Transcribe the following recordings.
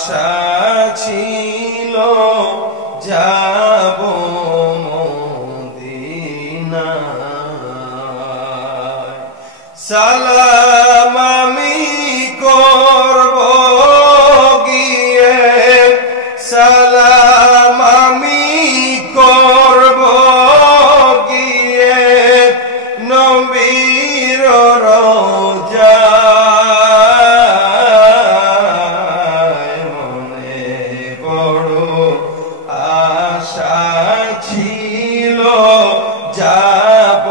আশা ছিল যাব মদিনায়, সালাম আমি করব গিয়ে, সালাম আমি করব গিয়ে নবীর রওজায়, মনে বড় আশা ছিল যাব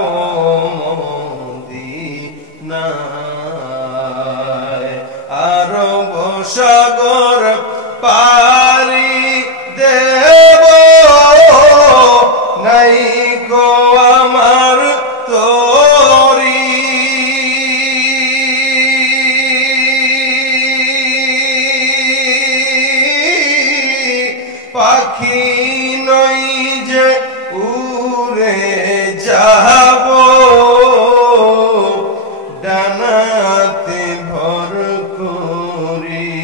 মদিনায়, আরব সাগর পারি দেব নাই গো আমার তরি, পাখি নই যে উড়ে যাব ডানাতে ভর করি,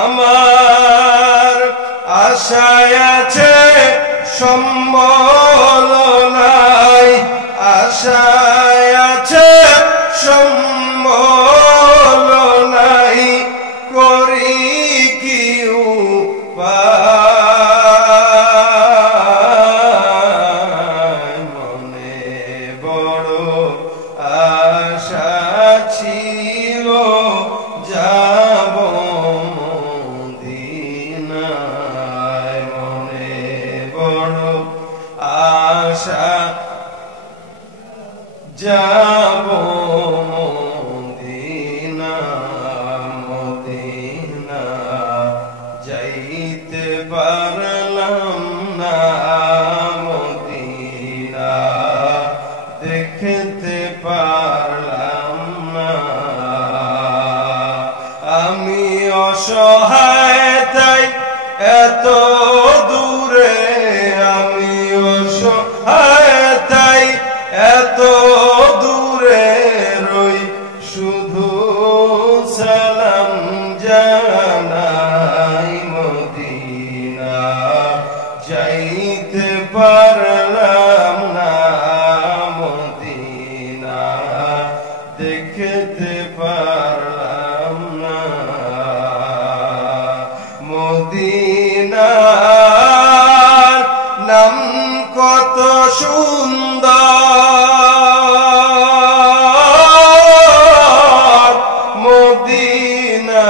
আমার আশায় আছে সম্বল নাই, আশায় আছে সম্বল নাই, করি কি উপায়, মনে বড় আশা ছিল যাব মদিনায়, মনে বড় আশা যাব মদিনা, মদিনা যাইতে পারলাম না, মদিনা দেখতে পারলাম না, আমি অসহায় তাই এত দূরে, আমি অসহায় তাই এত দূরে রই, শুধু সালাম জানাই, মদিনা যাইতে পারলাম না, মদিনা দেখতে পারলাম না, মদিনার নাম কত সুন্দর, মদিনা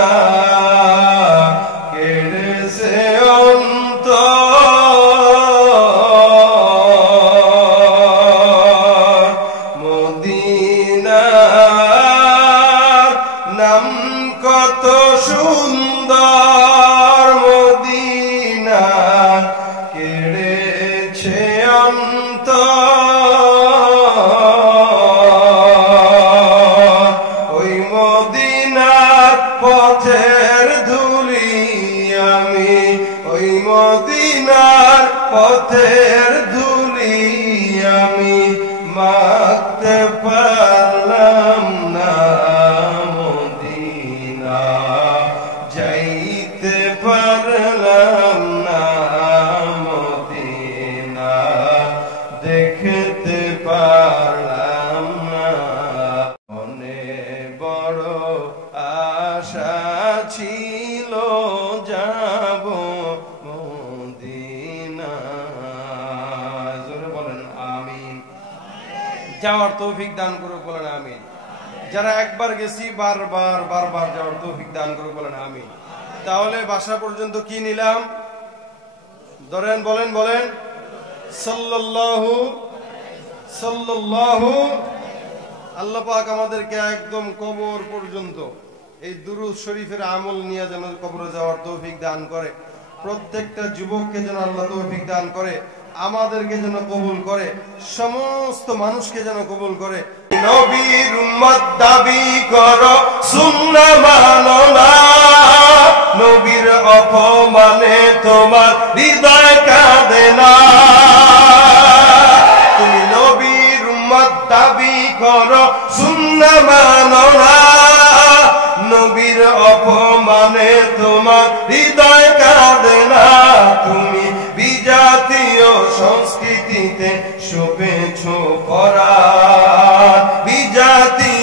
কেড়েছে অন্তর, মদিনার নাম কত সুন্দর, মদিনা কেড়েছে অন্তর, ওই মদিনার পথের ধুলি আমি, ওই মদিনার পথের ধুলি আমি মাখতে পারলাম না, মদিনা যাইতে পারলাম না, মদিনা দেখতে পারলাম না, মনে বড় আশা ছিল যাব মদিনা, জোরে বলেন আমিন। যাওয়ার তৌফিক দান করুক, বলেন আমিন। যারা একবার গেছি বারবার বারবার যাওয়ার তৌফিক দান করুক, বলেন আমিন। তাহলে বাসা পর্যন্ত কি নিলাম ধরেন, বলেন বলেন সাল্লাল্লাহু সাল্লাল্লাহু, আল্লাহ পাক আমাদেরকে একদম কবর পর্যন্ত এই দুরূদ শরীফের আমল নিয়ে যেন কবরে যাওয়ার তৌফিক দান করে, প্রত্যেকটা যুবককে যেন আল্লাহ তৌফিক দান করে, আমাদেরকে যেন কবুল করে, সমস্ত মানুষকে যেন কবুল করে। নবীর উম্মত দাবি করো, সুন্নাহ মানো না, নবীর অপমানে তোমার হৃদয় কাঁদে না, তুমি নবীর উম্মত দাবি করো, সুন্নাহ মানো না, নবীর অপমানে তো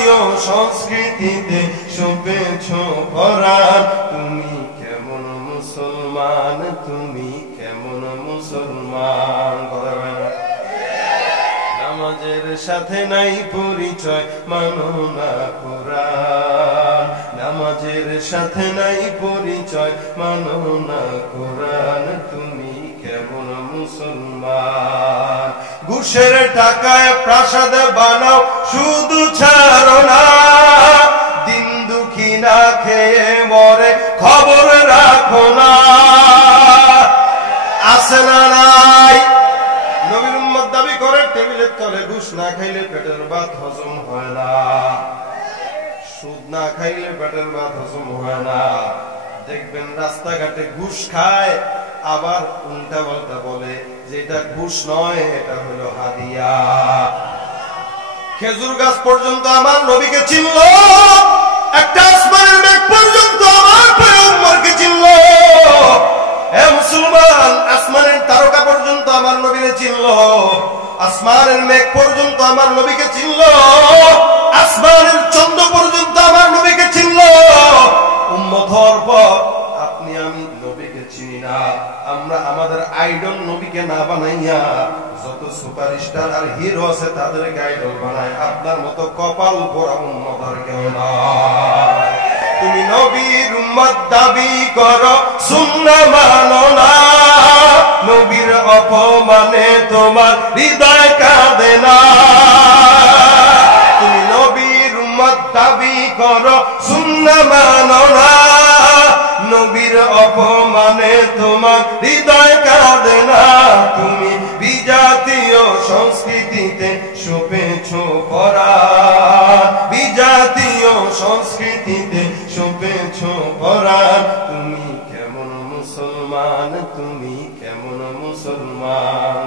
বিজাতীয় সংস্কৃতিতে সপেছ পরাণ। তুমি কেমন মুসলমান, তুমি কেমন মুসলমান। নামাজের সাথে নাই পরিচয়, মানো না কোরআন। নামাজের সাথে নাই পরিচয়, মানো না কোরআন। তুমি কেমন মুসলমান। ঘুষের টাকায় প্রাসাদ বানাও, শুধু ছাড়ো না। দিন দুঃখী না খেয়ে মরে, খবর রাখো না। আছে না নাই? নবীর উম্মত দাবি করে টেবিলের তলে ঘুষ না খাইলে পেটের ভাত হজম হয় না, সুদ না খাইলে পেটের ভাত হজম হয় না। দেখবেন রাস্তাঘাটে ঘুষ খায়, আবার উল্টা পাল্টা বলে যে এটা ঘুষ নয়, এটা হলো হাদিয়া। খেজুর গাছ পর্যন্ত আমার নবীকে চিনল, একটা আসমানের মেঘ পর্যন্ত আমার পয়গম্বরকে চিনল। হে মুসলমান, আসমানের তারকা পর্যন্ত আমার নবীকে চিনল, আসমানের মেঘ পর্যন্ত আমার নবীকে চিনল, আসমানের চন্দ্র পর্যন্ত আমার নবীকে চিনল। উম্মত হওয়ার পর আপনি আমি নবীকে চিনি না। আমরা আমাদের আইডল নবীকে না বানাইয়া যত সুপারস্টার আর হিরো আছে তাদেরকে আইডল বানায়। আপনার মতো কপাল পোড়া উম্মত আর কেউ না। তুমি নবীর উম্মত দাবি করো, সুন্নাহ মানো না। নবীর অপমানে তোমার হৃদয় কাঁদে না। তুমি নবীর উম্মত দাবি করো, সুন্নাহ মানো না। নবীর অপমানে তোমার হৃদয় কাঁদে না। তুমি বিজাতীয় সংস্কৃতিতে সপেছ পরাণ। বিজাতীয় সংস্কৃতিতে সপেছ পরাণ। তুমি কেমন মুসলমান, তুমি কেমন মুসলমান।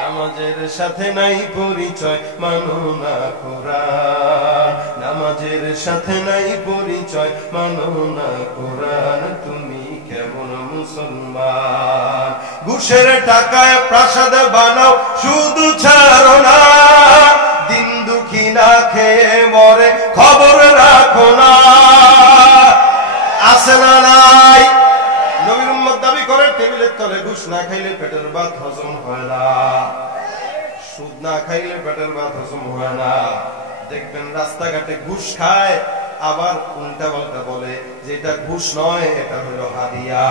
নামাজের সাথে নাই পরিচয়, মানো না কোরআন। নামাজের সাথে নাই পরিচয়, মানো না কোরআন। তুমি কেমন মুসলমান। ঘুষের টাকায় প্রাসাদ বানাও, শুধু ছাড়ো না। দিন দুঃখী না খেয়ে মরে, খবর রাখো না। আছে না নাই? নবীর উম্মত দাবি করে টেবিলের তলে ঘুষ না খাইলে পেটের ভাত হজম হয় না, সুদ না খাইলে পেটের ভাত হজম হয় না। দেখবেন রাস্তাঘাটে ঘুষ খায়, আবার উল্টা পাল্টা বলে যে এটা ঘুষ নয়, এটা হলো হাদিয়া।